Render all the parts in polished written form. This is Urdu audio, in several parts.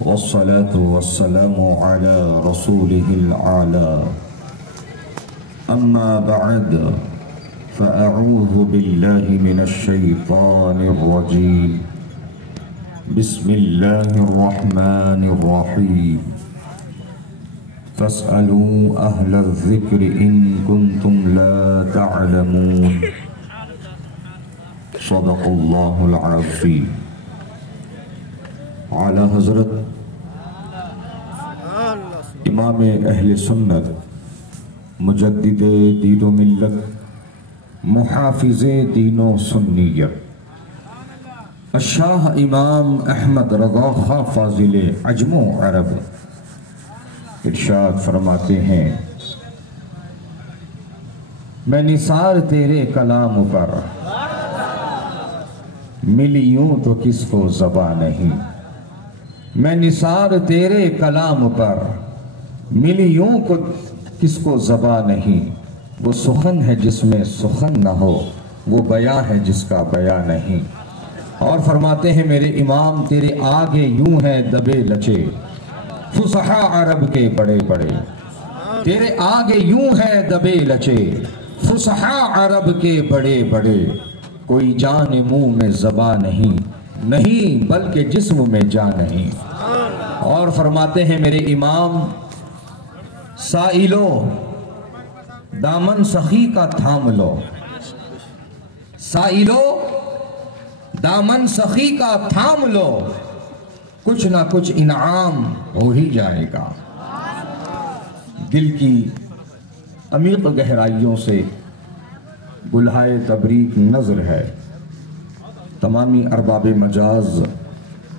والصلاة والسلام على رسوله الأعلى أما بعد فأعوذ بالله من الشيطان الرجيم بسم الله الرحمن الرحيم فاسألوا أهل الذكر إن كنتم لا تعلمون صدق الله العظيم اعلیٰ حضرت امام اہل سنت مجدد دین و ملت محافظ دین و سنیت الشاہ امام احمد رضا خاں فاضل عجم و عرب ارشاد فرماتے ہیں میں نثار تیرے کلام پر ملی یوں تو کس کو زباں نہیں میں نثار تیرے کلام پر ملی یوں کو کس کو زباں نہیں وہ سخن ہے جس میں سخن نہ ہو وہ بیاں ہے جس کا بیاں نہیں اور فرماتے ہیں میرے امام تیرے آگے یوں ہے دبے لچے فصحا عرب کے بڑے بڑے تیرے آگے یوں ہے دبے لچے فصحا عرب کے بڑے بڑے کوئی جان منہ میں زباں نہیں بلکہ جسم میں جان نہیں اور فرماتے ہیں میرے امام سائلو دامن سخی کا تھام لو سائلو دامن سخی کا تھام لو کچھ نہ کچھ انعام ہو ہی جائے گا دل کی عمیق گہرائیوں سے گلہائے تبریک نظر ہے تمامی ارباب مجاز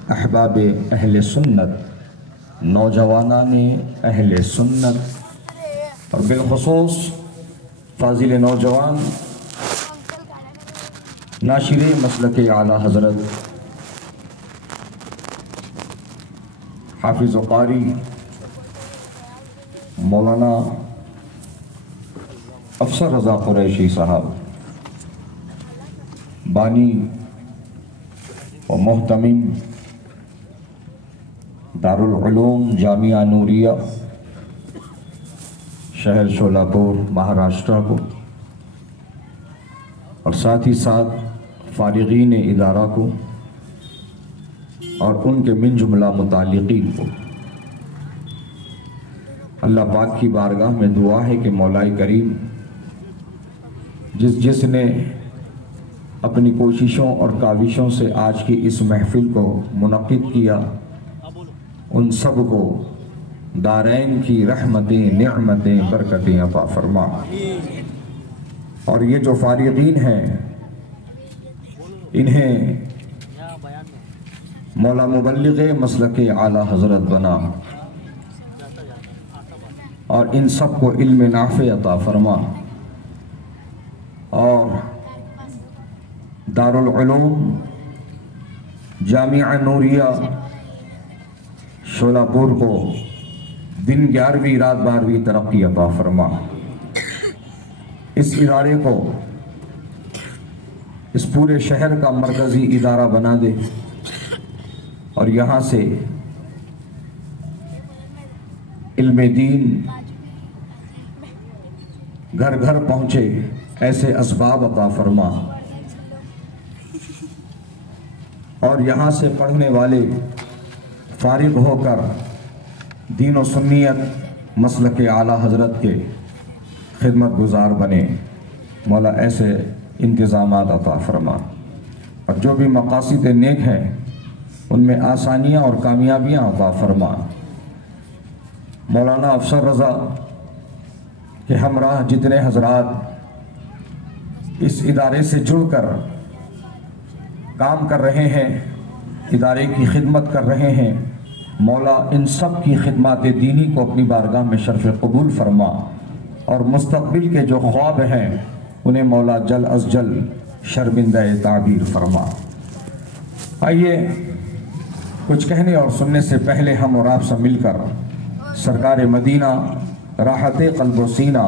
احباب اہل سنت نوجوانان اہل سنت اور بالخصوص فاضل نوجوان ناشر مسلک اعلیٰ حضرت حافظ و قاری مولانا افسر رضا قریشی صاحب بانی و محتمم دارالعلوم جامعہ نوریہ شہر شولاپور مہاراشٹرا کو اور ساتھ ہی ساتھ فارغین ادارہ کو اور ان کے من جملہ متعلقین کو اللہ پاک کی بارگاہ میں دعا ہے کہ مولا کریم جس نے اپنی کوششوں اور کاوشوں سے آج کی اس محفل کو منعقد کیا ان سب کو دارین کی رحمتیں نعمتیں برکتیں عطا فرما اور یہ جو فارغین ہیں انہیں مولا مبلغ مسلک اعلیٰ حضرت بنا اور ان سب کو علم نافع عطا فرما اور دارالعلوم جامعہ نوریہ شولاپور کو دن 11ویں رات 12ویں ترقی عطا فرما اس ادارے کو اس پورے شہر کا مرکزی ادارہ بنا دے اور یہاں سے علم دین گھر گھر پہنچے ایسے اسباب عطا فرما اور یہاں سے پڑھنے والے فارغ ہو کر دین و سنیت مسلک اعلیٰ حضرت کے خدمت گزار بنے مولا ایسے انتظامات عطا فرما اور جو بھی مقاصد نیک ہیں ان میں آسانیاں اور کامیابیاں عطا فرما مولانا افسر رضا کے ہمراہ جتنے حضرات اس ادارے سے جڑ کر کام کر رہے ہیں ادارے کی خدمت کر رہے ہیں مولا ان سب کی خدمات دینی کو اپنی بارگاہ میں شرف قبول فرما اور مستقبل کے جو خواب ہیں انہیں مولا جل از جل شرمندہ تعبیر فرما آئیے کچھ کہنے اور سننے سے پہلے ہم اور آپ سے مل کر سرکار مدینہ راحت قلب و سینہ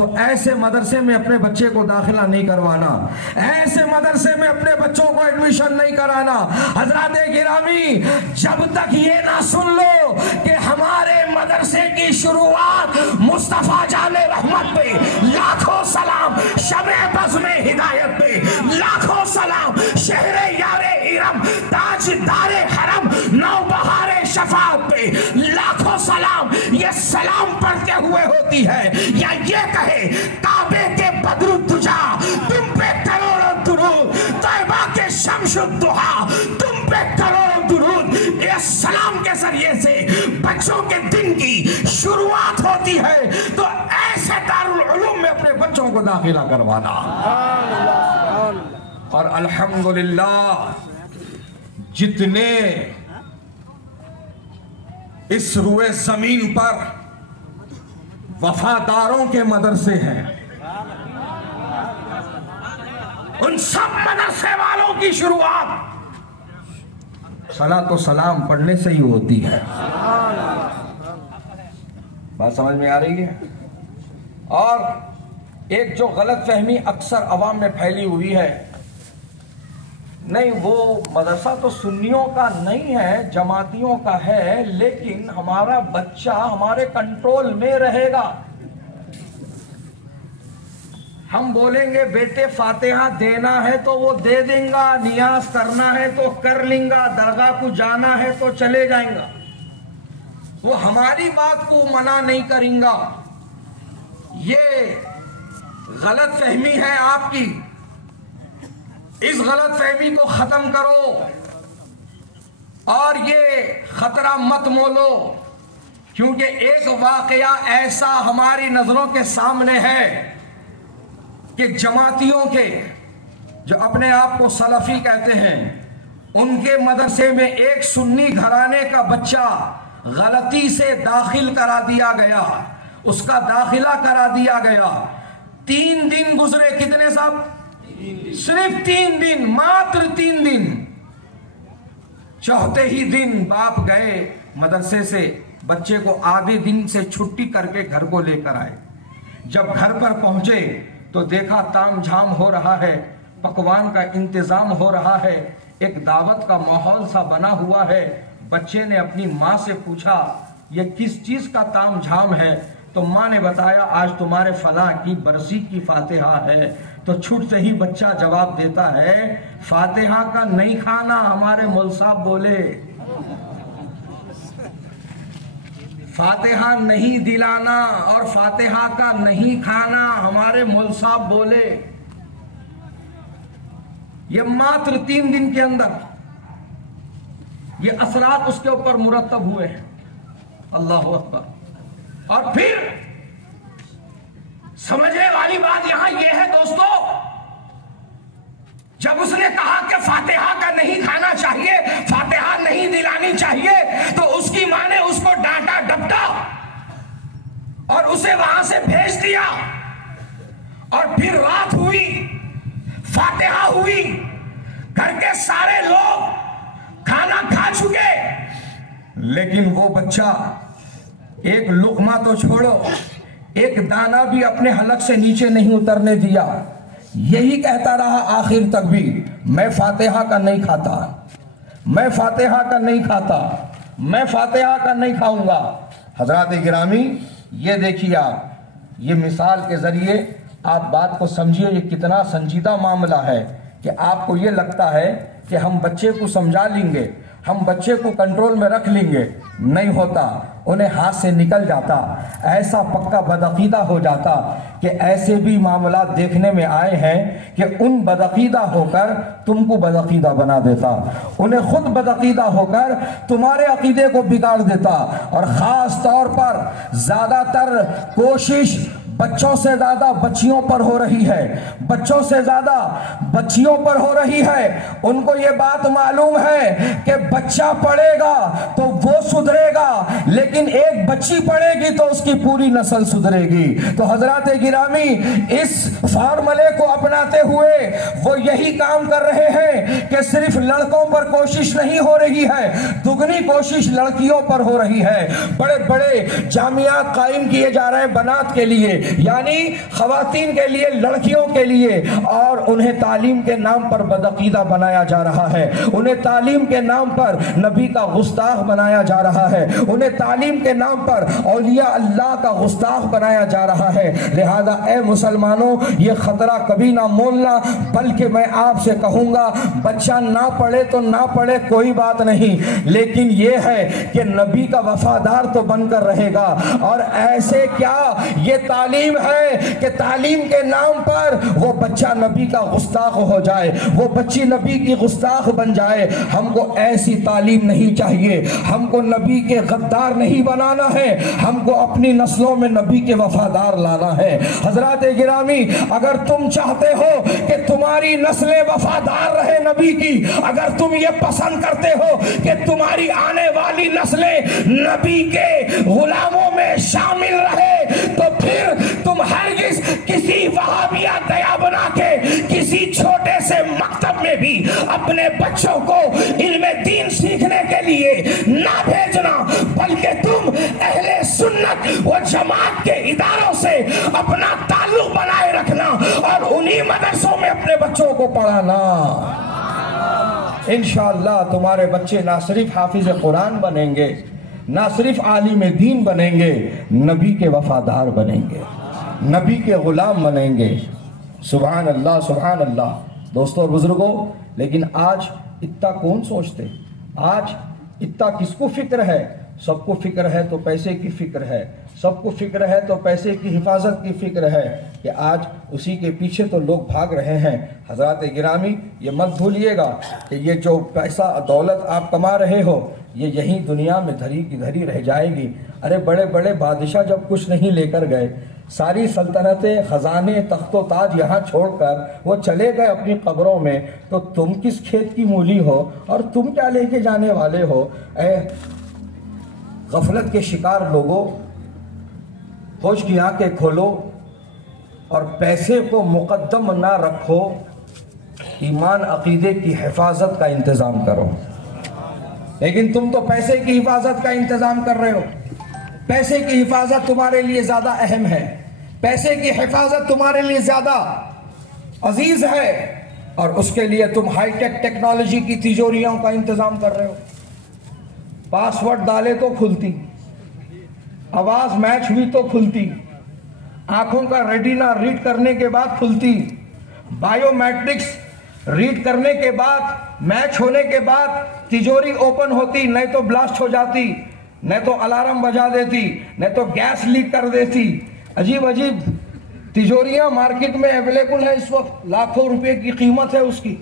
تو ایسے مدرسے میں اپنے بچے کو داخلہ نہیں کروانا، ایسے مدرسے میں اپنے بچوں کو ایڈمیشن نہیں کرانا۔ حضرات گرامی، جب تک یہ نہ سن لو کہ ہمارے مدرسے کی شروعات مصطفیٰ جان رحمت پہ، لاکھوں سلام شمع بزم ہدایت پہ، لاکھوں سلام شہر یار ارم تاج دار حرم نوبہار شفاعت پہ، لاکھوں سلام یہ سلام پڑھتے ہوئے ہوتی ہے، یا یہ کہے کعبے کے بدر الدجا تم پہ کروڑوں درود، طیبہ کے شمس الضحا تم پہ کروڑوں درود۔ یہ سلام کے ذریعے سے بچوں کے دن کی شروعات ہوتی ہے، تو ایسے دارالعلوم میں اپنے بچوں کو داخلہ کروانا۔ اور الحمدللہ جتنے اس روئے زمین پر وفاداروں کے مدرسے ہیں، ان سب مدرسے والوں کی شروعات صلاۃ و سلام پڑھنے سے ہی ہوتی ہے۔ بات سمجھ میں آ رہی ہے؟ اور ایک جو غلط فہمی اکثر عوام میں پھیلی ہوئی ہے، نہیں وہ مدرسہ تو سنیوں کا نہیں ہے، جماعتیوں کا ہے، لیکن ہمارا بچہ ہمارے کنٹرول میں رہے گا۔ ہم بولیں گے بیٹے فاتحہ دینا ہے تو وہ دے دیں گا، نیاز کرنا ہے تو کر لیں گا، درگاہ کو جانا ہے تو چلے جائیں گا، وہ ہماری بات کو منع نہیں کریں گا۔ یہ غلط فہمی ہے آپ کی، اس غلط فہمی کو ختم کرو اور یہ خطرہ مت مولو، کیونکہ ایک واقعہ ایسا ہماری نظروں کے سامنے ہے کہ جماعتیوں کے جو اپنے آپ کو سلفی کہتے ہیں، ان کے مدرسے میں ایک سنی گھرانے کا بچہ غلطی سے داخل کرا دیا گیا، اس کا داخلہ کرا دیا گیا۔ 3 دن گزرے، کتنے صاحب؟ صرف 3 دن، ماتر 3 دن۔ چوتھے ہی دن باپ گئے مدرسے سے، بچے کو آدھے دن سے چھٹی کر کے گھر کو لے کر آئے۔ جب گھر پر پہنچے تو دیکھا تام جھام ہو رہا ہے، پکوان کا انتظام ہو رہا ہے، ایک دعوت کا ماحول سا بنا ہوا ہے۔ بچے نے اپنی ماں سے پوچھا یہ کس چیز کا تام جھام ہے؟ تو ماں نے بتایا آج تمہارے فلاں کی برسی کی فاتحہ ہے۔ تو چھٹ سے ہی بچہ جواب دیتا ہے فاتحہ کا نہیں کھانا، ہمارے مول صاحب بولے، فاتحہ نہیں دلانا اور فاتحہ کا نہیں کھانا، ہمارے مول صاحب بولے۔ یہ ماتر 3 دن کے اندر یہ اثرات اس کے اوپر مرتب ہوئے ہیں۔ اللہ اکبر۔ اور پھر سمجھنے والی بات یہاں یہ ہے دوستو، جب اس نے کہا کہ فاتحہ کا نہیں کھانا چاہیے، فاتحہ نہیں دلانی چاہیے، تو اس کی ماں نے اس کو ڈانٹا ڈپٹا اور اسے وہاں سے بھیج دیا۔ اور پھر رات ہوئی، فاتحہ ہوئی، گھر کے سارے لوگ کھانا کھا چکے، لیکن وہ بچہ ایک لقمہ تو چھوڑو، ایک دانہ بھی اپنے حلق سے نیچے نہیں اترنے دیا۔ یہی کہتا رہا آخر تک بھی، میں فاتحہ کا نہیں کھاتا، میں فاتحہ کا نہیں کھاتا، میں فاتحہ کا نہیں کھاؤں گا۔ حضرات گرامی، یہ دیکھیے آپ، یہ مثال کے ذریعے آپ بات کو سمجھیے یہ کتنا سنجیدہ معاملہ ہے کہ آپ کو یہ لگتا ہے کہ ہم بچے کو سمجھا لیں گے، ہم بچے کو کنٹرول میں رکھ لیں گے، نہیں ہوتا، انہیں ہاتھ سے نکل جاتا، ایسا پکا بدعقیدہ ہو جاتا کہ ایسے بھی معاملات دیکھنے میں آئے ہیں کہ ان بدعقیدہ ہو کر تم کو بدعقیدہ بنا دیتا، انہیں خود بدعقیدہ ہو کر تمہارے عقیدے کو بگاڑ دیتا۔ اور خاص طور پر زیادہ تر کوشش بچوں سے زیادہ بچیوں پر ہو رہی ہے، بچوں سے زیادہ بچیوں پر ہو رہی ہے۔ ان کو یہ بات معلوم ہے کہ بچہ پڑھے گا تو وہ سدھرے گا، لیکن ایک بچی پڑھے گی تو اس کی پوری نسل سدھرے گی۔ تو حضرات گرامی، اس فارمولے کو اپناتے ہوئے وہ یہی کام کر رہے ہیں کہ صرف لڑکوں پر کوشش نہیں ہو رہی ہے، دگنی کوشش لڑکیوں پر ہو رہی ہے۔ بڑے بڑے جامعات قائم کیے جا رہے ہیں بنات کے لیے، یعنی خواتین کے لیے، لڑکیوں کے لیے، اور انہیں تعلیم کے نام پر بدعقیدہ بنایا جا رہا ہے، انہیں تعلیم کے نام پر نبی کا گستاخ بنایا جا رہا ہے، انہیں تعلیم کے نام پر اولیاء اللہ کا گستاخ بنایا جا رہا ہے۔ لہذا اے مسلمانوں، یہ خطرہ کبھی نہ مولنا، بلکہ میں آپ سے کہوں گا بچہ نہ پڑھے تو نہ پڑھے کوئی بات نہیں، لیکن یہ ہے کہ نبی کا وفادار تو بن کر رہے گا۔ اور ایسے کیا یہ تعلیم ہے کہ تعلیم کے نام پر وہ بچہ نبی کا گستاخ ہو جائے، وہ بچی نبی کی گستاخ بن جائے۔ ہم کو ایسی تعلیم نہیں چاہیے، ہم کو نبی کے غدار نہیں بنانا ہے، ہم کو اپنی نسلوں میں نبی کے وفادار لانا ہے۔ حضرات گرامی، اگر تم چاہتے ہو کہ تمہاری نسلیں وفادار رہے نبی کی، اگر تم یہ پسند کرتے ہو کہ تمہاری آنے والی نسلیں نبی کے غلاموں میں شامل رہے، تو پھر تم ہرگز کسی وہابیہ دیا بنا کے کسی چھوٹے سے مکتب میں بھی اپنے بچوں کو علم دین سیکھنے کے لیے نہ بھیجنا، بلکہ تم اہل سنت و جماعت کے اداروں سے اپنا تعلق بنائے رکھنا اور انہی مدرسوں میں اپنے بچوں کو پڑھانا۔ انشاءاللہ تمہارے بچے نہ صرف حافظ قرآن بنیں گے، نہ صرف عالم دین بنیں گے، نبی کے وفادار بنیں گے، نبی کے غلام بنیں گے۔ سبحان اللہ، سبحان اللہ۔ دوستوں اور بزرگوں، لیکن آج اتنا کون سوچتے؟ آج اتنا کس کو فکر ہے؟ سب کو فکر ہے تو پیسے کی فکر ہے، سب کو فکر ہے تو پیسے کی حفاظت کی فکر ہے، کہ آج اسی کے پیچھے تو لوگ بھاگ رہے ہیں۔ حضرات گرامی، یہ مت بھولیے گا کہ یہ جو پیسہ دولت آپ کما رہے ہو، یہ یہیں دنیا میں دھری کی دھری رہ جائے گی۔ ارے بڑے بڑے بادشاہ جب کچھ نہیں لے کر گئے، ساری سلطنتیں، خزانے، تخت و تاج یہاں چھوڑ کر وہ چلے گئے اپنی قبروں میں، تو تم کس کھیت کی مولی ہو اور تم کیا لے کے جانے والے ہو؟ اے غفلت کے شکار لوگوں، ہوش کی آنکھیں کھولو اور پیسے کو مقدم نہ رکھو، ایمان عقیدے کی حفاظت کا انتظام کرو۔ لیکن تم تو پیسے کی حفاظت کا انتظام کر رہے ہو، پیسے کی حفاظت تمہارے لیے زیادہ اہم ہے، پیسے کی حفاظت تمہارے لیے زیادہ عزیز ہے، اور اس کے لیے تم ہائی ٹیک ٹیکنالوجی کی تجوریوں کا انتظام کر رہے ہو۔ پاسورڈ ڈالے تو کھلتی، آواز میچ ہوئی تو کھلتی، آنکھوں کا ریٹینا ریڈ کرنے کے بعد کھلتی، بائیو میٹرکس ریڈ کرنے کے بعد، میچ ہونے کے بعد تجوری اوپن ہوتی، نہیں تو بلاسٹ ہو جاتی، نہیں تو الارم بجا دیتی، نہیں تو گیس لیک کر دیتی۔ عجیب عجیب تجوریاں مارکیٹ میں اویلیبل ہے اس وقت، لاکھوں روپے کی قیمت ہے اس کی۔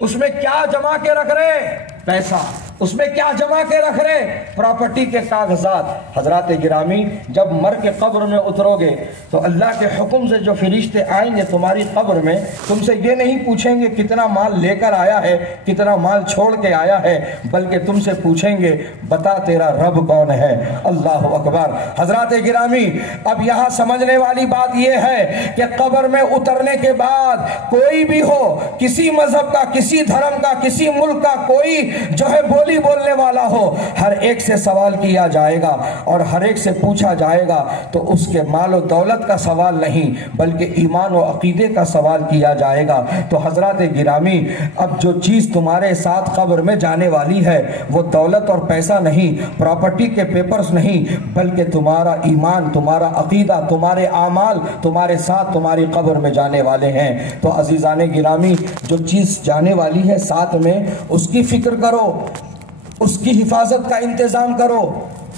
اس میں کیا جمع کے رکھ رہے؟ پیسہ۔ اس میں کیا جمع کے رکھ رہے؟ پراپرٹی کے کاغذات۔ حضرات گرامی، جب مر کے قبر میں اترو گے تو اللہ کے حکم سے جو فرشتے آئیں گے تمہاری قبر میں، تم سے یہ نہیں پوچھیں گے کتنا مال لے کر آیا ہے، کتنا مال چھوڑ کے آیا ہے، بلکہ تم سے پوچھیں گے بتا تیرا رب کون ہے۔ اللہ اکبر۔ حضرات گرامی، اب یہاں سمجھنے والی بات یہ ہے کہ قبر میں اترنے کے بعد کوئی بھی ہو، کسی مذہب کا، کسی دھرم کا، کسی ملک کا کوئی جو ہے بولنے والا ہو، ہر ایک سے سوال کیا جائے گا اور ہر ایک سے پوچھا جائے گا، تو اس کے مال و دولت کا سوال نہیں بلکہ ایمان و عقیدے کا سوال کیا جائے گا۔ تو حضرات گرامی، اب جو چیز تمہارے ساتھ قبر میں جانے والی ہے وہ دولت اور پیسہ نہیں، پراپرٹی کے پیپرز نہیں، بلکہ تمہارا ایمان، تمہارا عقیدہ، تمہارے اعمال تمہارے ساتھ تمہاری قبر میں جانے والے ہیں۔ تو عزیزان گرامی، جو چیز جانے والی ہے ساتھ میں، اس کی فکر کرو، اس کی حفاظت کا انتظام کرو،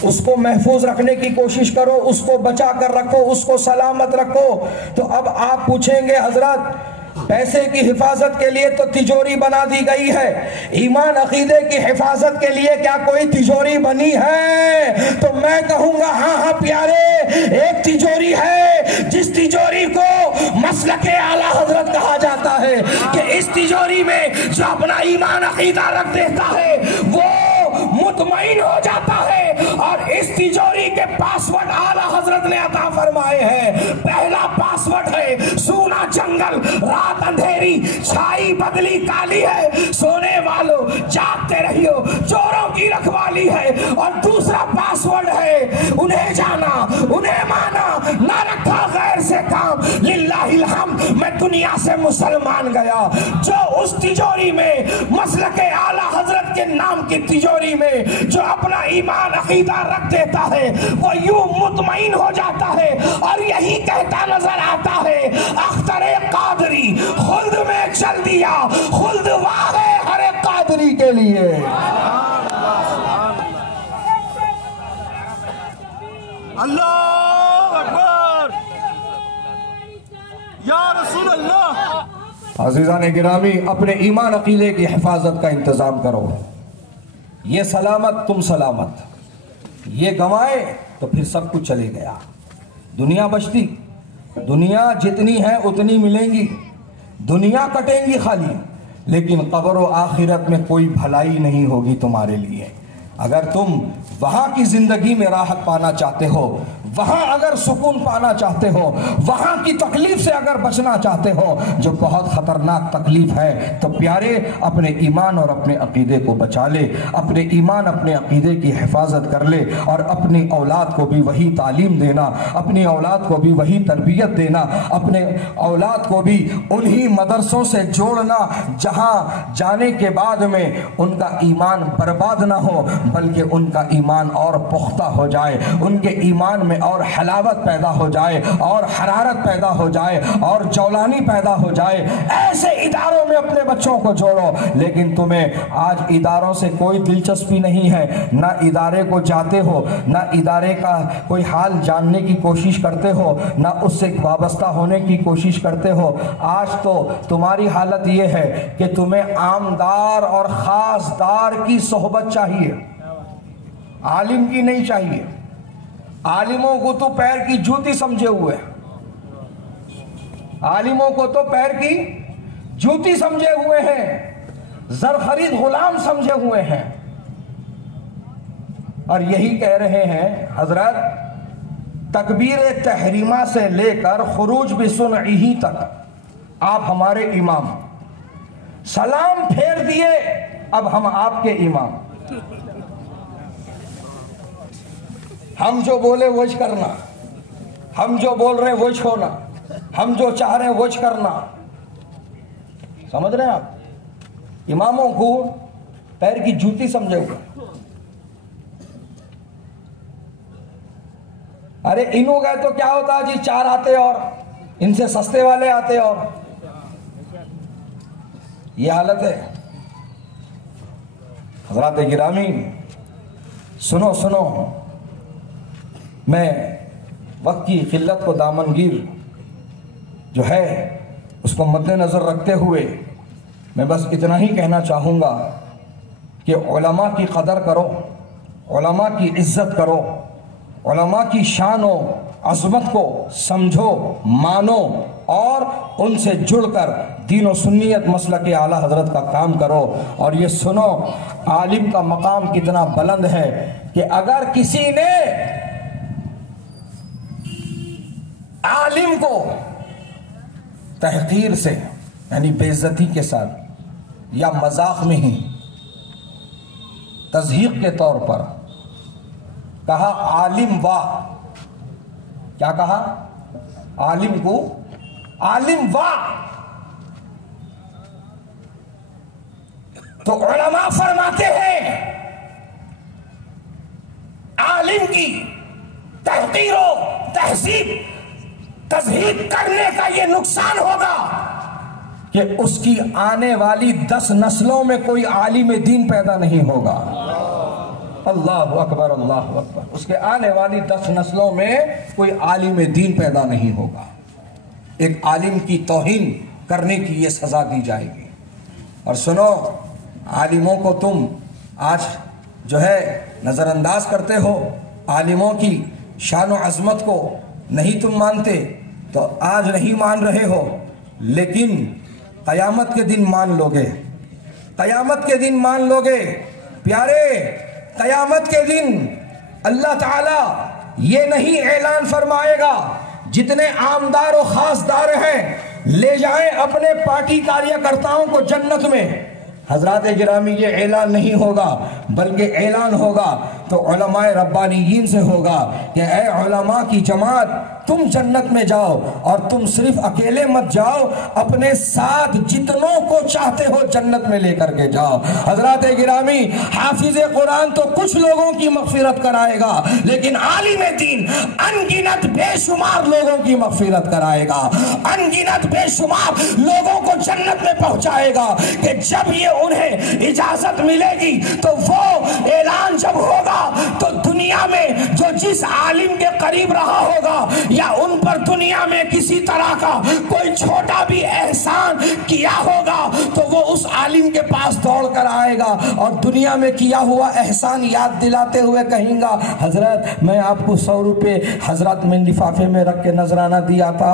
اس کو محفوظ رکھنے کی کوشش کرو، اس کو بچا کر رکھو، اس کو سلامت رکھو۔ تو اب آپ پوچھیں گے حضرات، پیسے کی حفاظت کے لیے تو تجوری بنا دی گئی ہے، ایمان عقیدے کی حفاظت کے لیے کیا کوئی تجوری بنی ہے؟ تو میں کہوں گا ہاں ہاں پیارے، ایک تجوری ہے جس تجوری کو مسلک اعلیٰ حضرت کہا جاتا ہے، کہ اس تجوری میں جو اپنا ایمان عقیدہ رکھ دیتا ہے وہ مطمئن ہو جاتا ہے۔ اور اس تجوری کے پاسورڈ اعلیٰ حضرت نے عطا فرمائے ہیں۔ پہلا پاسورڈ ہے سونا جنگل، رات اندھیری، چھائی بدلی کالی ہے، سونے والوں جاگتے رہیو، چوروں کی رکھوالی ہے۔ اور دوسرا پاسورڈ ہے انہیں جانا، انہیں مانا، نہ رکھا دنیا سے مسلمان گیا، جو اس تجوری میں مسلک اعلیٰ حضرت کے نام کی تجوری میں جو اپنا ایمان عقیدہ رکھ دیتا ہے وہ یوں مطمئن ہو جاتا ہے اور یہی کہتا نظر آتا ہے اختر قادری خلد میں چل دیا، خلد واہ ہے ہر قادری کے لیے۔ اللہ اکبر یا رسول اللہ۔ عزیزان گرامی، اپنے ایمان عقیدے کی حفاظت کا انتظام کرو، یہ سلامت تم سلامت، یہ گنوائے تو پھر سب کچھ چلے گیا، دنیا بچتی، دنیا جتنی ہے اتنی ملیں گی، دنیا کٹیں گی خالی، لیکن قبر و آخرت میں کوئی بھلائی نہیں ہوگی تمہارے لیے۔ اگر تم وہاں کی زندگی میں راحت پانا چاہتے ہو، وہاں اگر سکون پانا چاہتے ہو، وہاں کی تکلیف سے اگر بچنا چاہتے ہو جو بہت خطرناک تکلیف ہے، تو پیارے اپنے ایمان اور اپنے عقیدے کو بچا لے، اپنے ایمان اپنے عقیدے کی حفاظت کر لے، اور اپنی اولاد کو بھی وہی تعلیم دینا، اپنی اولاد کو بھی وہی تربیت دینا، اپنے اولاد کو بھی انہی مدرسوں سے جوڑنا جہاں جانے کے بعد میں ان کا ایمان برباد نہ ہو بلکہ ان کا ایمان اور پختہ ہو جائے، ان کے ایمان میں اور حلاوت پیدا ہو جائے اور حرارت پیدا ہو جائے اور جولانی پیدا ہو جائے۔ ایسے اداروں میں اپنے بچوں کو جوڑو۔ لیکن تمہیں آج اداروں سے کوئی دلچسپی نہیں ہے، نہ ادارے کو جاتے ہو، نہ ادارے کا کوئی حال جاننے کی کوشش کرتے ہو، نہ اس سے وابستہ ہونے کی کوشش کرتے ہو۔ آج تو تمہاری حالت یہ ہے کہ تمہیں عامدار اور خاصدار کی صحبت چاہیے، عالم کی نہیں چاہیے۔ عالموں کو تو پیر کی جوتی سمجھے ہوئے، عالموں کو تو پیر کی جوتی سمجھے ہوئے ہیں، زر خرید غلام سمجھے ہوئے ہیں، اور یہی کہہ رہے ہیں حضرت تکبیر تحریمہ سے لے کر خروج بسنعہ تک آپ ہمارے امام، سلام پھیر دیے اب ہم آپ کے امام، ہم جو بولے وہی کرنا، ہم جو بول رہے ہیں وہی ہونا، ہم جو چاہ رہے ہیں وہی کرنا۔ سمجھ رہے ہیں آپ؟ اماموں کو پیر کی جوتی سمجھے ہوئے۔ ارے انہوں گئے تو کیا ہوتا جی، چار آتے اور ان سے سستے والے آتے، اور یہ حالت ہے۔ حضرات گرامی سنو سنو، میں وقت کی قلت کو دامنگیر جو ہے اس کو مد نظر رکھتے ہوئے میں بس اتنا ہی کہنا چاہوں گا کہ علماء کی قدر کرو، علماء کی عزت کرو، علماء کی شان و عظمت کو سمجھو، مانو، اور ان سے جڑ کر دین و سنیت مسلک اعلیٰ حضرت کا کام کرو۔ اور یہ سنو، عالم کا مقام کتنا بلند ہے کہ اگر کسی نے عالم کو تحقیر سے یعنی بے عزتی کے ساتھ یا مذاق میں ہی تضحیق کے طور پر کہا عالم واہ، کیا کہا؟ عالم کو عالم واہ، تو علماء فرماتے ہیں عالم کی تحقیر و تضحیق کرنے کا یہ نقصان ہوگا کہ اس کی آنے والی 10 نسلوں میں کوئی عالم دین پیدا نہیں ہوگا۔ اللہ اکبر، اللہ اکبر۔ اس کے آنے والی 10 نسلوں میں کوئی عالم دین پیدا نہیں ہوگا۔ ایک عالم کی توہین کرنے کی یہ سزا دی جائے گی۔ اور سنو، عالموں کو تم آج جو ہے نظر انداز کرتے ہو، عالموں کی شان و عظمت کو نہیں تم مانتے، تو آج نہیں مان رہے ہو، لیکن قیامت کے دن مان لو گے، قیامت کے دن مان لو گے پیارے۔ قیامت کے دن اللہ تعالی یہ نہیں اعلان فرمائے گا جتنے عامدار و خاصدار ہیں لے جائیں اپنے پارٹی کاریہ کرتاؤں کو جنت میں۔ حضرات گرامی، یہ اعلان نہیں ہوگا، بلکہ اعلان ہوگا تو علماء ربانیین سے ہوگا کہ اے علماء کی جماعت تم جنت میں جاؤ اور تم صرف اکیلے مت جاؤ، اپنے ساتھ جتنوں کو چاہتے ہو جنت میں لے کر کے جاؤ۔ حضرات گرامی، حافظ قرآن تو کچھ لوگوں کی مغفرت کرائے گا، لیکن عالم دین انگنت بے شمار لوگوں کی مغفرت کرائے گا، انگنت بے شمار لوگوں کو جنت میں پہنچائے گا کہ جب یہ انہیں اجازت ملے گی تو وہ اعلان جب ہوگا تو دنیا میں جو جس عالم کے قریب رہا ہوگا یا ان پر دنیا میں کسی طرح کا کوئی چھوٹا بھی احسان کیا ہوگا تو وہ اس عالم کے پاس دوڑ کر آئے گا اور دنیا میں کیا ہوا احسان یاد دلاتے ہوئے کہیں گا حضرت میں آپ کو 100 روپے حضرت میں لفافے میں رکھ کے نذرانہ دیا تھا،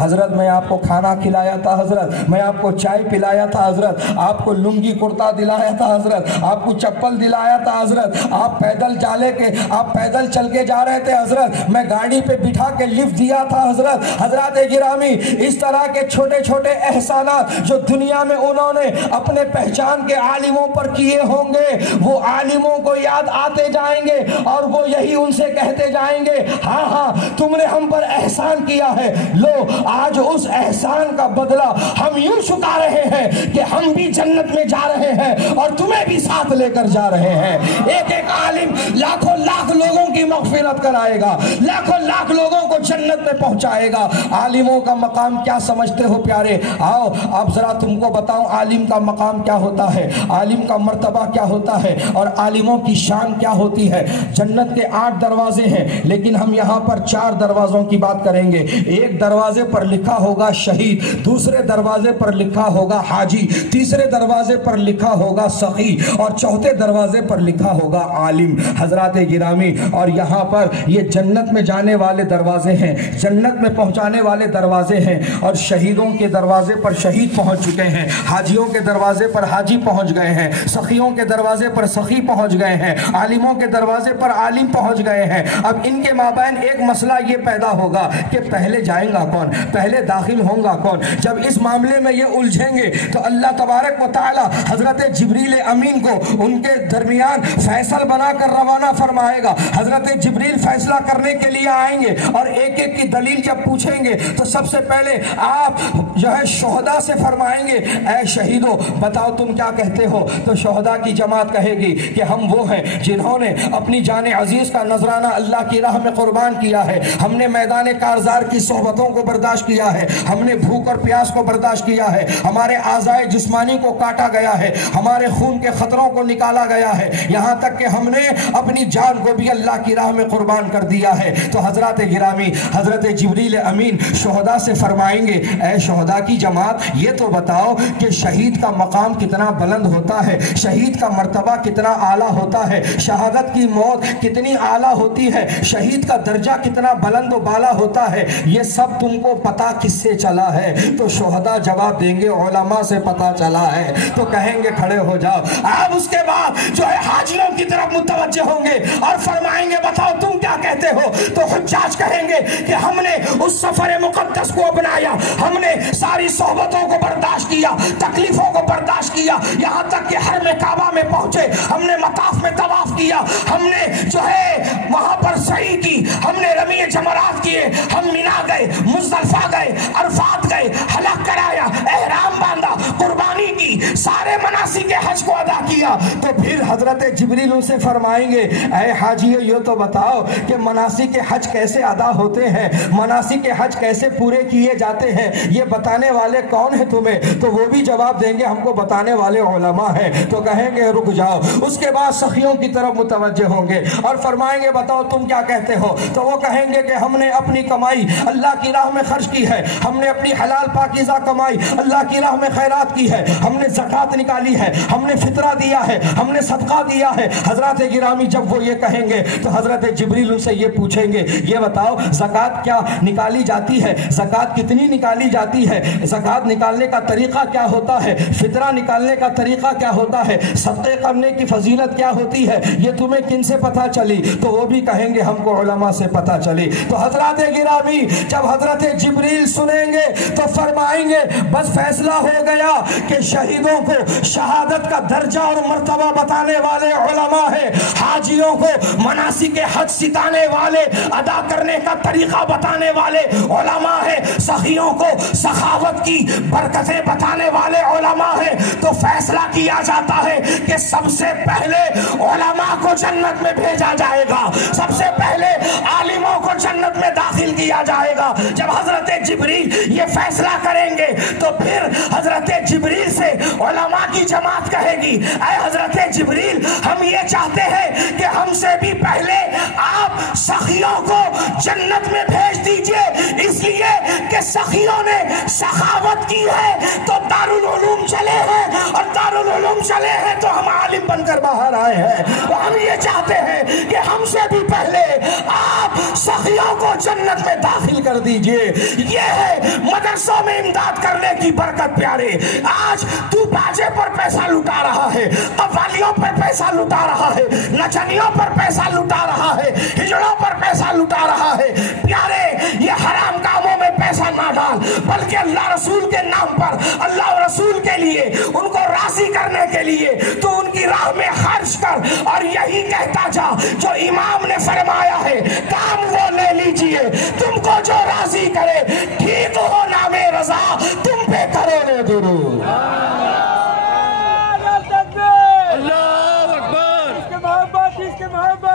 حضرت میں آپ کو کھانا کھلایا تھا، حضرت میں آپ کو چائے پلایا تھا، حضرت آپ کو لنگی کرتا دلایا تھا، حضرت آپ کو چپل دلایا تھا، حضرت آپ پیدل چل کے جا رہے تھے، حضرت میں گاڑی پہ بٹھا کے لفٹ دیا تھا، حضرت۔ حضرات گرامی، اس طرح کے چھوٹے چھوٹے احسانات جو دنیا میں انہوں نے اپنے پہچان کے عالموں پر کیے ہوں گے، وہ عالموں کو یاد آتے جائیں گے اور وہ یہی ان سے کہتے جائیں گے ہاں ہاں تم نے ہم پر احسان کیا ہے، لو آج اس احسان کا بدلہ ہم یوں چکا رہے ہیں کہ ہم بھی جنت میں جا رہے ہیں اور تمہیں بھی ساتھ لے کر جا رہے ہیں۔ ایک ایک عالم لاکھوں لاکھ لوگوں کی مغفرت کرائے گا، لاکھوں لاکھ لوگوں کو جنت میں پہنچائے گا۔ عالموں کا مقام کیا سمجھتے ہو پیارے؟ آؤ اب ذرا تم کو بتاؤں عالم کا مقام کیا ہوتا ہے، عالم کا مرتبہ کیا ہوتا ہے اور عالموں کی شان کیا ہوتی ہے۔ جنت کے 8 دروازے ہیں لیکن ہم یہاں پر 4 دروازوں کی بات کریں گے۔ ایک دروازے پر لکھا ہوگا شہید، دوسرے دروازے پر لکھا ہوگا حاجی، تیسرے دروازے پر لکھا ہوگا سخی اور چوتھے دروازے پر لکھا ہوگا عالم۔ حضرات گرامی، اور یہاں پر یہ جنت میں جانے والے دروازے ہیں، جنت میں پہنچانے والے دروازے ہیں، اور شہیدوں کے دروازے پر شہید پہنچ چکے ہیں، حاجیوں کے دروازے پر حاجی پہنچ گئے ہیں، سخیوں کے دروازے پر سخی پہنچ گئے ہیں، عالموں کے دروازے پر عالم پہنچ گئے ہیں۔ اب ان کے مابین ایک مسئلہ یہ پیدا ہوگا کہ پہلے جائیں گا کون، پہلے داخل ہوں گا کون۔ جب اس معاملے میں یہ الجھیں گے تو اللہ تبارک و تعالی حضرت جبریل امین کو ان کے درمیان فیصل بنا کر روانہ فرمائے گا۔ حضرت جبریل فیصلہ کرنے کے لیے آئیں گے اور ایک ایک کی دلیل جب پوچھیں گے تو سب سے پہلے آپ جو ہے شہداء سے فرمائیں گے اے شہیدوں بتاؤ تم کیا کہتے ہو، تو شہداء کی جماعت کہے گی کہ ہم وہ ہیں جنہوں نے اپنی جان عزیز کا نذرانہ اللہ کی راہ میں قربان کیا ہے، ہم نے میدان کارزار کی صحبتوں کو برداشت کیا ہے، ہم نے بھوک اور پیاس کو برداشت کیا ہے، ہمارے اعضائے جسمانی کو کاٹا گیا ہے، ہمارے خون کے خطروں کو نکالا گیا ہے، یہاں تک کہ ہم نے اپنی جان کو بھی اللہ کی راہ میں قربان کر دیا ہے۔ تو حضرات گرامی، حضرت جبریل امین شہداء سے فرمائیں گے اے شہداء کی جماعت یہ تو بتاؤ کہ شہید کا مقام کتنا بلند ہوتا ہے، شہید کا مرتبہ کتنا اعلیٰ ہوتا ہے، شہادت کی موت کتنی اعلیٰ ہوتی ہے، شہید کا درجہ کتنا بلند و بالا ہوتا ہے، یہ سب تم کو پتا کس سے چلا ہے؟ تو شہداء جواب دیں گے علماء سے پتا چلا ہے۔ تو کہیں گے کھڑے ہو جاؤ۔ اب اس کے بعد جو ہے حاجیوں کی طرف متوجہ ہوں گے اور فرمائیں گے بتاؤ تم کیا کہتے ہو؟ تو حجاج کہیں گے کہ ہم نے اس سفر مقدس کو اپنایا، ہم نے ساری صحبتوں کو برداشت کیا، تکلیفوں کو برداشت کیا، یہاں تک کہ حرم کعبہ میں پہنچے، ہم نے مطاف میں طواف کیا، ہم نے جو ہے وہاں پر سعی کی، ہم نے رمی جمرات کیے، ہم مینا گئے، مزدلفہ گئے، عرفات گئے، حلق کرایا، احرام باندھا، قربانی کی، سارے مناسک حج کو ادا کیا۔ تو پھر حضرت جبریل ان سے فرمائیں گے اے حاجیو یہ تو بتاؤ کہ مناسک حج کیسے ادا ہوتے ہیں، مناسک حج کیسے پورے کیے جاتے ہیں، یہ بتانے والے کون ہیں تمہیں؟ تو وہ بھی جواب دیں گے ہم کو بتانے والے علماء ہیں۔ تو کہیں گے رک جاؤ۔ اس کے بعد سخیوں کی طرف متوجہ ہوں گے اور فرمائیں گے بتاؤ تم کیا کہتے ہو؟ تو وہ کہیں گے کہ ہم نے اپنی کمائی اللہ کی راہ میں خرچ کی ہے، ہم نے اپنی حلال پاکیزہ کمائی اللہ کی راہ میں خیرات کی ہے، ہم نے زکوٰۃ نکالی ہے، ہم نے فطرہ دیا ہے، ہم نے صدقہ دیا ہے۔ حضرات گرامی جب وہ یہ کہیں گے تو حضرت جبریل ان سے یہ پوچھیں گے یہ بتاؤ زکوٰۃ کیا نکالی جاتی ہے، زکوٰۃ کتنی نکالی جاتی ہے، زکوٰۃ نکالنے کا طریقہ کیا ہوتا ہے، فطرہ نکالنے کا طریقہ کیا ہوتا ہے، صدقے کرنے کی فضیلت کیا ہوتی ہے، یہ تمہیں کن سے پتہ چلی؟ تو وہ بھی کہیں گے ہم کو علماء سے پتہ چلی۔ تو حضرات گرامی جب حضرت جبریل سنیں گے تو فرمائیں گے بس فیصلہ ہو گیا کہ شہیدوں حاجیوں کو شہادت کا درجہ اور مرتبہ بتانے والے علماء ہیں، حاجیوں کو مناسک حج ستانے والے، ادا کرنے کا طریقہ بتانے والے علماء ہیں، سخیوں کو سخاوت کی برکتیں بتانے والے علماء ہیں۔ تو فیصلہ کیا جاتا ہے کہ سب سے پہلے علماء کو جنت میں بھیجا جائے گا، سب سے پہلے عالموں کو جنت میں داخل کیا جائے گا۔ جب حضرت جبریل یہ فیصلہ کریں گے تو پھر حضرت جبریل سے علماء کی جماعت کہے گی، اے حضرت جبریل، ہم یہ چاہتے ہیں کہ ہم سے بھی پہلے آپ سخیوں کو جنت میں بھیج دیجئے، اس لیے کہ سخیوں نے سخاوت کی ہے تو دارالعلوم چلے ہیں، اور دارالعلوم چلے ہیں تو ہم عالم بن کر باہر آئے ہیں۔ ہم یہ چاہتے ہیں کہ ہم سے بھی پہلے آپ سخیوں کو جنت میں داخل کر دیجئے۔ یہ ہے مدرسوں میں امداد کرنے کی برکت پیارے۔ آج تو باجے پر پیسہ لٹا رہا ہے، قوالیوں پر پیسہ لٹا رہا ہے، نچنیوں پر پیسہ لٹا رہا ہے، ہجڑوں پر پیسہ لٹا رہا ہے۔ پیارے، یہ حرام کاموں میں پیسہ نہ ڈال، بلکہ اللہ رسول کے نام پر، اللہ رسول کے لیے، ان کو راضی کرنے کے لیے تو ان کی راہ میں خرچ کر، اور یہی کہتا جا جو امام نے فرمایا ہے، کام وہ لے لیجئے تم کو جو راضی کرے، ٹھیک ہو نام رضا تم پہ کرو نے درود۔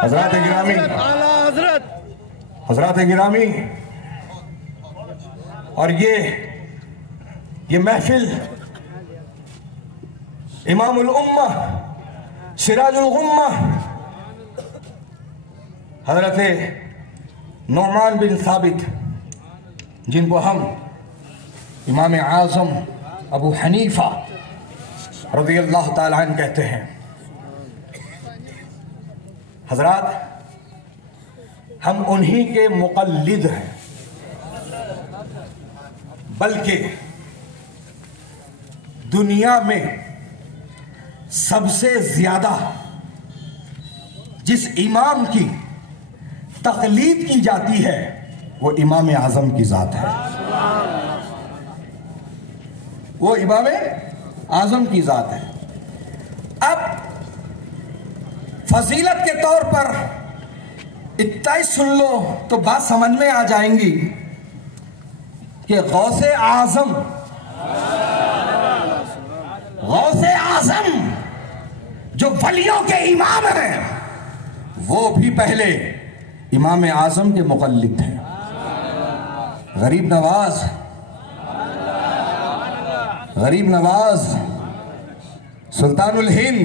حضرات گرامی، حضرات گرامی، اور یہ محفل امام الامہ سراج الغمہ حضرت نعمان بن ثابت، جن کو ہم امام اعظم ابو حنیفہ رضی اللہ تعالیٰ عنہ کہتے ہیں۔ حضرات، ہم انہی کے مقلد ہیں، بلکہ دنیا میں سب سے زیادہ جس امام کی تقلید کی جاتی ہے وہ امام اعظم کی ذات ہے، وہ امام اعظم کی ذات ہے۔ اب فضیلت کے طور پر اتنا ہی سن لو تو بات سمجھ میں آ جائیں گی کہ غوث اعظم جو ولیوں کے امام ہیں وہ بھی پہلے امام اعظم کے مقلد ہیں۔ غریب نواز سلطان الہند،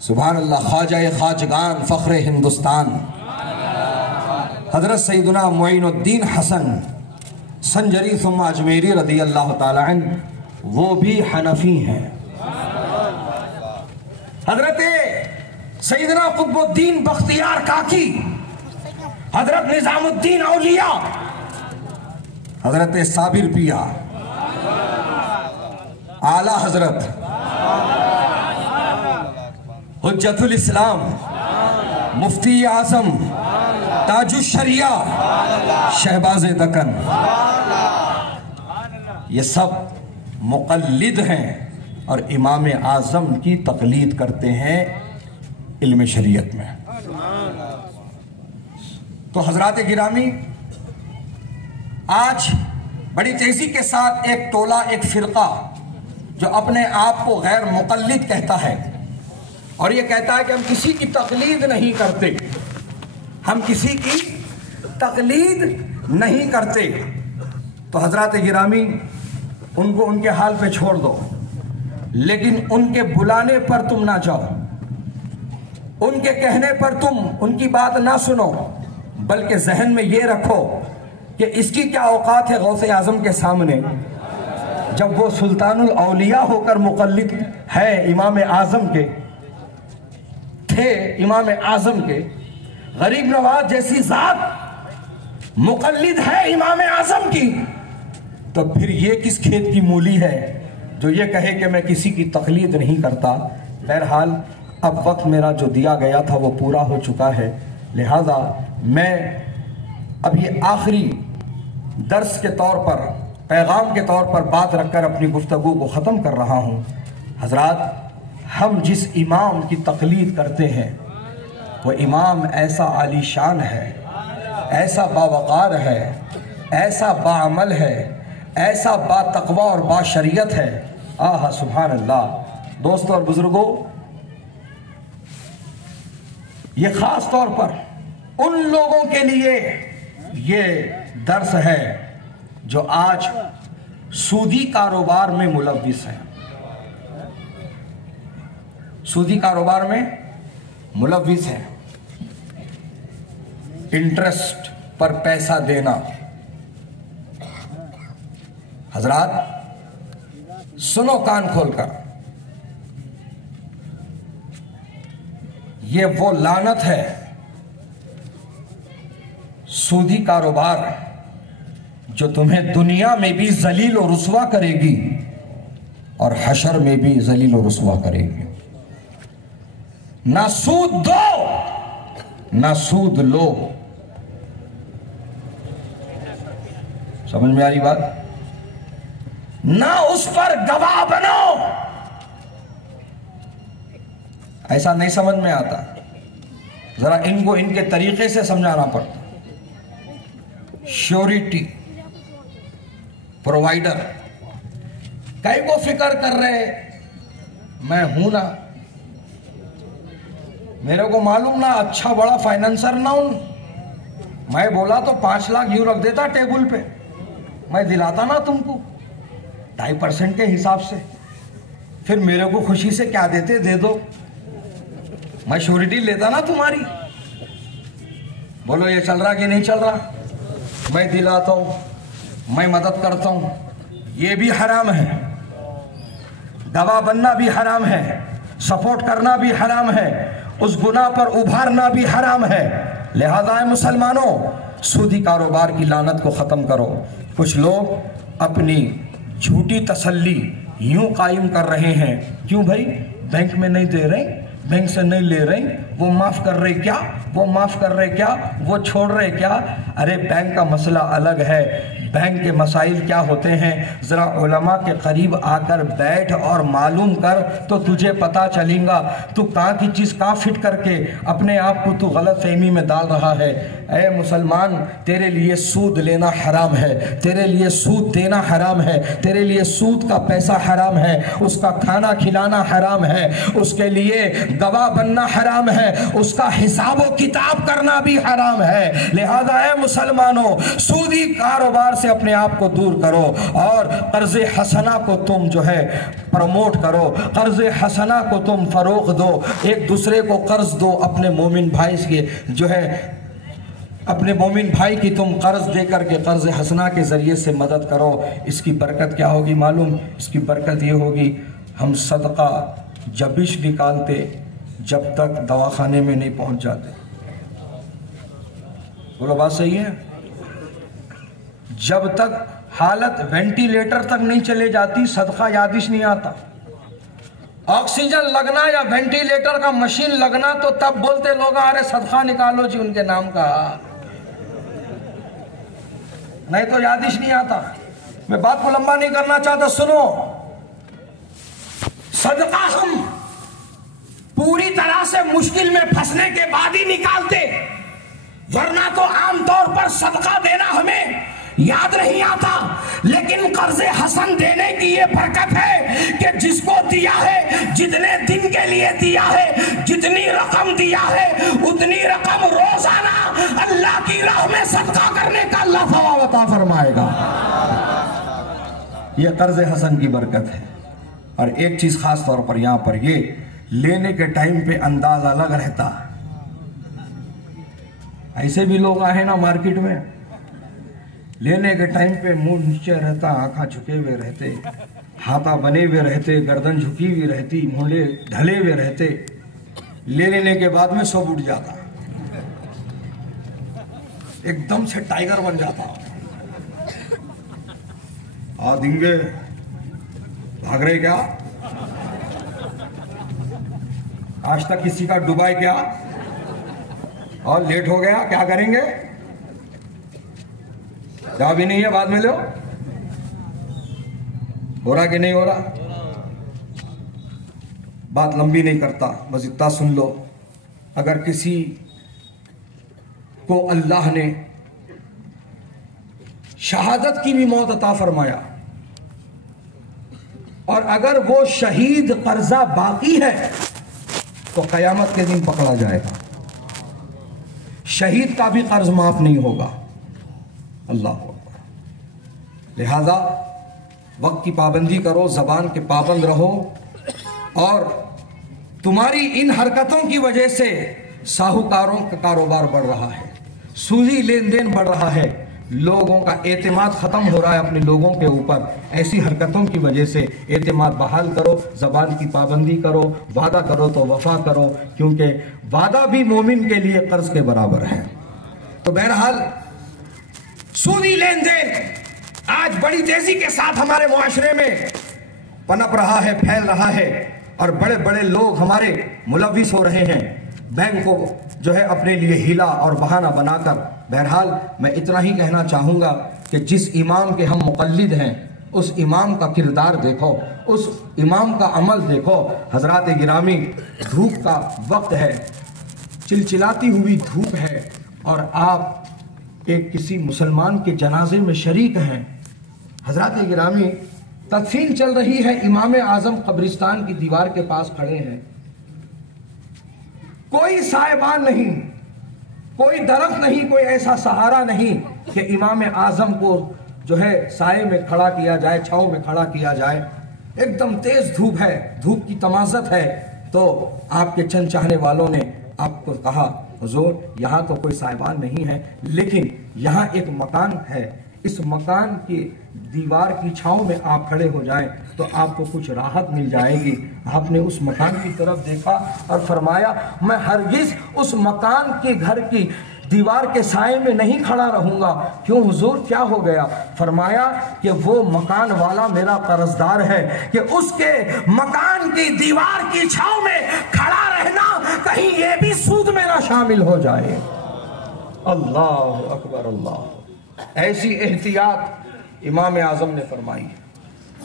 سبحان اللہ، خواجہ خواجگان، فخر ہندوستان، حضرت سیدنا معین الدین حسن سنجری ثم اجمیری رضی اللہ تعالی عنہ، وہ بھی حنفی ہیں۔ حضرت سیدنا قطب الدین بختیار کاکی، حضرت نظام الدین اولیاء، حضرت صابر پیا، اعلی حضرت حجت الاسلام، مفتی اعظم، تاج الشریعہ، شہباز دکن، یہ سب مقلد ہیں اور امام اعظم کی تقلید کرتے ہیں علم شریعت میں۔ تو حضرات گرامی، آج بڑی تیزی کے ساتھ ایک ٹولہ، ایک فرقہ جو اپنے آپ کو غیر مقلد کہتا ہے اور یہ کہتا ہے کہ ہم کسی کی تقلید نہیں کرتے، ہم کسی کی تقلید نہیں کرتے، تو حضرات گرامی ان کو ان کے حال پہ چھوڑ دو، لیکن ان کے بلانے پر تم نہ جاؤ، ان کے کہنے پر تم ان کی بات نہ سنو، بلکہ ذہن میں یہ رکھو کہ اس کی کیا اوقات ہے غوث اعظم کے سامنے، جب وہ سلطان الاولیاء ہو کر مقلد ہے امام اعظم کے، تھے امام اعظم کے، غریب نواز جیسی ذات مقلد ہے امام اعظم کی، تو پھر یہ کس کھیت کی مولی ہے جو یہ کہے کہ میں کسی کی تقلید نہیں کرتا۔ بہرحال اب وقت میرا جو دیا گیا تھا وہ پورا ہو چکا ہے، لہذا میں اب یہ آخری درس کے طور پر پیغام کے طور پر بات رکھ کر اپنی گفتگو کو ختم کر رہا ہوں۔ حضرات، ہم جس امام کی تقلید کرتے ہیں وہ امام ایسا عالی شان ہے، ایسا باوقار ہے، ایسا باعمل ہے، ایسا با تقوی اور با شریعت ہے۔ آہا سبحان اللہ۔ دوستو اور بزرگوں، یہ خاص طور پر ان لوگوں کے لیے یہ درس ہے جو آج سودی کاروبار میں ملوث ہیں، سودی کاروبار میں ملوث ہیں، انٹرسٹ پر پیسہ دینا۔ حضرات سنو کان کھول کر، یہ وہ لعنت ہے، سودی کاروبار، جو تمہیں دنیا میں بھی ذلیل و رسوا کرے گی اور حشر میں بھی ذلیل و رسوا کرے گی۔ نہ سود دو نہ سود لو۔ سمجھ میں آ رہی بات؟ نہ اس پر گواہ بنو، ایسا نہیں سمجھ میں آتا، ذرا ان کو ان کے طریقے سے سمجھانا پڑتا۔ شیورٹی پرووائیڈر، کئی کو فکر کر رہے میں ہوں نا، میرے کو معلوم نہ اچھا بڑا فائنانسر نہ ہوں، میں بولا تو 5 لاکھ یوں رکھ دیتا ٹیبل پہ، میں دلاتا نا تم کو 2.5% کے حساب سے، پھر میرے کو خوشی سے کیا دیتے دے دو، میں شیورٹی لیتا نا تمہاری، بولو یہ چل رہا کہ نہیں چل رہا، میں دلاتا ہوں، میں مدد کرتا ہوں۔ یہ بھی حرام ہے، گواہ بننا بھی حرام ہے، سپورٹ کرنا بھی حرام ہے، اس گناہ پر ابھارنا بھی حرام ہے۔ لہذا اے مسلمانوں، سودی کاروبار کی لعنت کو ختم کرو۔ کچھ لوگ اپنی جھوٹی تسلی یوں قائم کر رہے ہیں، کیوں بھائی بینک میں نہیں دے رہے، بینک سے نہیں لے رہے، وہ معاف کر رہے کیا، وہ معاف کر رہے کیا، وہ چھوڑ رہے کیا؟ ارے بینک کا مسئلہ الگ ہے، بینک کے مسائل کیا ہوتے ہیں ذرا علماء کے قریب آ کر بیٹھ اور معلوم کر تو تجھے پتا چلیں گا۔ تو کہاں کی چیز کہاں فٹ کر کے اپنے آپ کو تو غلط فہمی میں ڈال رہا ہے۔ اے مسلمان، تیرے لیے سود لینا حرام ہے، تیرے لیے سود دینا حرام ہے، تیرے لیے سود کا پیسہ حرام ہے، اس کا کھانا کھلانا حرام ہے، اس کے لیے گواہ بننا حرام ہے، اس کا حساب و کتاب کرنا بھی حرام ہے۔ لہذا اے مسلمانوں، سودی کاروبار سے اپنے آپ کو دور کرو اور قرض حسنہ کو تم جو ہے پروموٹ کرو، قرض حسنہ کو تم فروغ دو، ایک دوسرے کو قرض دو، اپنے مومن بھائی کے جو ہے اپنے مومن بھائی کی تم قرض دے کر کے قرض حسنہ کے ذریعے سے مدد کرو۔ اس کی برکت کیا ہوگی معلوم؟ اس کی برکت یہ ہوگی، ہم صدقہ جبش نکالتے جب تک دواخانے میں نہیں پہنچ جاتے۔ بولو بات صحیح ہے؟ جب تک حالت وینٹیلیٹر تک نہیں چلے جاتی صدقہ یادش نہیں آتا۔ آکسیجن لگنا یا وینٹیلیٹر کا مشین لگنا تو تب بولتے لوگ ارے صدقہ نکالو جی ان کے نام کا، نہیں تو یادش نہیں آتا۔ میں بات کو لمبا نہیں کرنا چاہتا، سنو، صدقہ ہم پوری طرح سے مشکل میں پھنسنے کے بعد ہی نکالتے، ورنہ تو عام طور پر صدقہ دینا ہمیں یاد نہیں آتا۔ لیکن قرض حسن دینے کی یہ برکت ہے کہ جس کو دیا ہے، جتنے دن کے لیے دیا ہے، جتنی رقم دیا ہے، اتنی رقم روزانہ اللہ کی راہ میں صدقہ کرنے کا اللہ ثواب عطا فرمائے گا۔ یہ قرض حسن کی برکت ہے۔ اور ایک چیز خاص طور پر یہاں پر یہ لینے کے ٹائم پہ انداز الگ رہتا۔ ایسے بھی لوگ آئے نا مارکیٹ میں، لینے کے ٹائم پہ منہ نیچے رہتا، آنکھاں جھکے ہوئے رہتے، ہاتھا بنے ہوئے رہتے، گردن جھکی ہوئی رہتی، مونڈے ڈھلے ہوئے رہتے، لے لینے کے بعد میں سب اٹھ جاتا، ایک دم سے ٹائگر بن جاتا۔ دنگے بھاگ رہے کیا؟ آج تک کسی کا ڈوبائے کیا؟ اور لیٹ ہو گیا کیا کریں گے؟ جواب ہی نہیں ہے، بعد میں لو۔ ہو رہا کہ نہیں ہو رہا؟ بات لمبی نہیں کرتا، بس اتنا سن لو، اگر کسی کو اللہ نے شہادت کی بھی موت عطا فرمایا اور اگر وہ شہید قرضہ باقی ہے تو قیامت کے دن پکڑا جائے گا، شہید کا بھی قرض معاف نہیں ہوگا۔ اللہ اکبر۔ لہذا وقت کی پابندی کرو، زبان کے پابند رہو، اور تمہاری ان حرکتوں کی وجہ سے ساہوکاروں کا کاروبار بڑھ رہا ہے، سودی لین دین بڑھ رہا ہے، لوگوں کا اعتماد ختم ہو رہا ہے اپنے لوگوں کے اوپر۔ ایسی حرکتوں کی وجہ سے اعتماد بحال کرو، زبان کی پابندی کرو، وعدہ کرو تو وفا کرو، کیونکہ وعدہ بھی مومن کے لیے قرض کے برابر ہے۔ تو بہرحال سودی لین دین آج بڑی تیزی کے ساتھ ہمارے معاشرے میں پنپ رہا ہے، پھیل رہا ہے، اور بڑے بڑے لوگ ہمارے ملوث ہو رہے ہیں بینک کو جو ہے اپنے لیے ہیلا اور بہانہ بنا کر۔ بہرحال میں اتنا ہی کہنا چاہوں گا کہ جس امام کے ہم مقلد ہیں اس امام کا کردار دیکھو، اس امام کا عمل دیکھو۔ حضرات گرامی، دھوپ کا وقت ہے، چلچلاتی ہوئی دھوپ ہے، اور آپ ایک کسی مسلمان کے جنازے میں شریک ہیں۔ حضرات گرامی، تدفین چل رہی ہے، امام اعظم قبرستان کی دیوار کے پاس کھڑے ہیں، کوئی سائبان نہیں، کوئی درخت نہیں، کوئی ایسا سہارا نہیں کہ امام اعظم کو جو ہے سائے میں کھڑا کیا جائے، چھاؤں میں کھڑا کیا جائے۔ ایک دم تیز دھوپ ہے، دھوپ کی تمازت ہے، تو آپ کے چند چاہنے والوں نے آپ کو کہا حضور یہاں تو کوئی سائبان نہیں ہے، لیکن یہاں ایک مکان ہے، اس مکان کی دیوار کی چھاؤں میں آپ کھڑے ہو جائیں تو آپ کو کچھ راحت مل جائے گی۔ آپ نے اس مکان کی طرف دیکھا اور فرمایا میں ہرگز اس مکان کے گھر کی دیوار کے سائے میں نہیں کھڑا رہوں گا۔ کیوں حضور، کیا ہو گیا؟ فرمایا کہ وہ مکان والا میرا قرضدار ہے کہ اس کے مکان کی دیوار کی چھاؤں میں کھڑا رہنا کہیں یہ بھی سود میں نہ شامل ہو جائے۔ اللہ اکبر، اللہ! ایسی احتیاط امام اعظم نے فرمائی،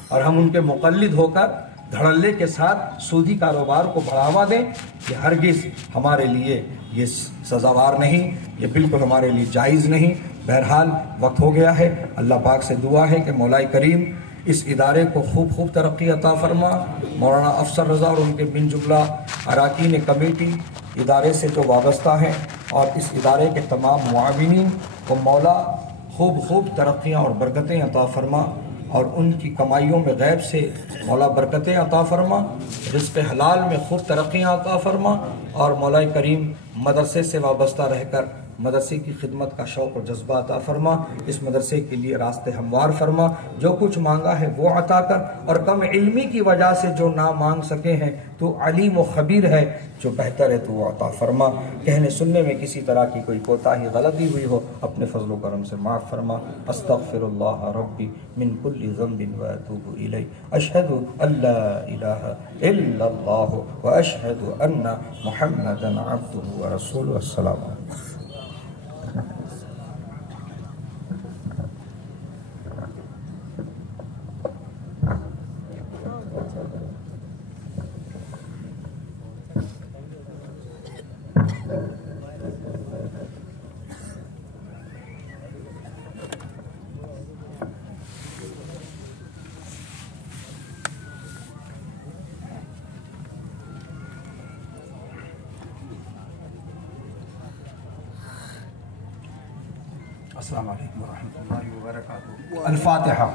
اور ہم ان کے مقلد ہو کر دھڑلے کے ساتھ سودی کاروبار کو بڑھاوا دیں، یہ ہرگز ہمارے لیے یہ سزاوار نہیں، یہ بالکل ہمارے لیے جائز نہیں۔ بہرحال وقت ہو گیا ہے، اللہ پاک سے دعا ہے کہ مولا کریم اس ادارے کو خوب ترقی عطا فرما۔ مولانا افسر رضا اور ان کے بن جملہ اراکین کمیٹی ادارے سے جو وابستہ ہیں اور اس ادارے کے تمام معاونین کو مولا خوب ترقیاں اور برکتیں عطا فرما، اور ان کی کمائیوں میں غیب سے مولا برکتیں عطا فرما، رزق حلال میں خوب ترقیاں عطا فرما، اور مولا کریم مدرسے سے وابستہ رہ کر مدرسے کی خدمت کا شوق اور جذبہ عطا فرما، اس مدرسے کے لیے راستے ہموار فرما، جو کچھ مانگا ہے وہ عطا کر، اور کم علمی کی وجہ سے جو نہ مانگ سکے ہیں تو علیم و خبیر ہے، جو بہتر ہے تو وہ عطا فرما۔ کہنے سننے میں کسی طرح کی کوئی کوتاہی غلطی ہوئی ہو اپنے فضل و کرم سے معاف فرما۔ استغفر اللہ ربی من کل ذنب واتوب الیہ، اشہد ان لا الہ الا اللہ واشہد ان محمدا عبدہ ورسولہ۔ السلام علیکم۔ السلام علیکم ورحمۃ اللہ وبرکاتہ۔ الفاتحہ۔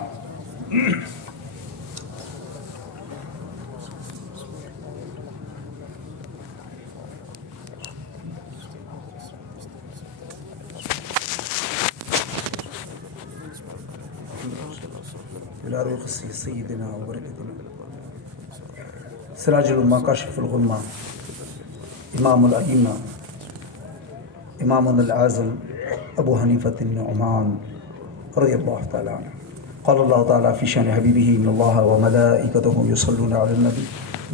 سیدنا سراج الامہ کاشف الغمہ، امام الائمہ، امام العظم ابو حنیفۃ النعمان رضی اللہ تعالیٰ عنہ۔ قال اللہ تعالیٰ فی شان حبیبہ ان اللہ وملائکتہ یصلون علی النبی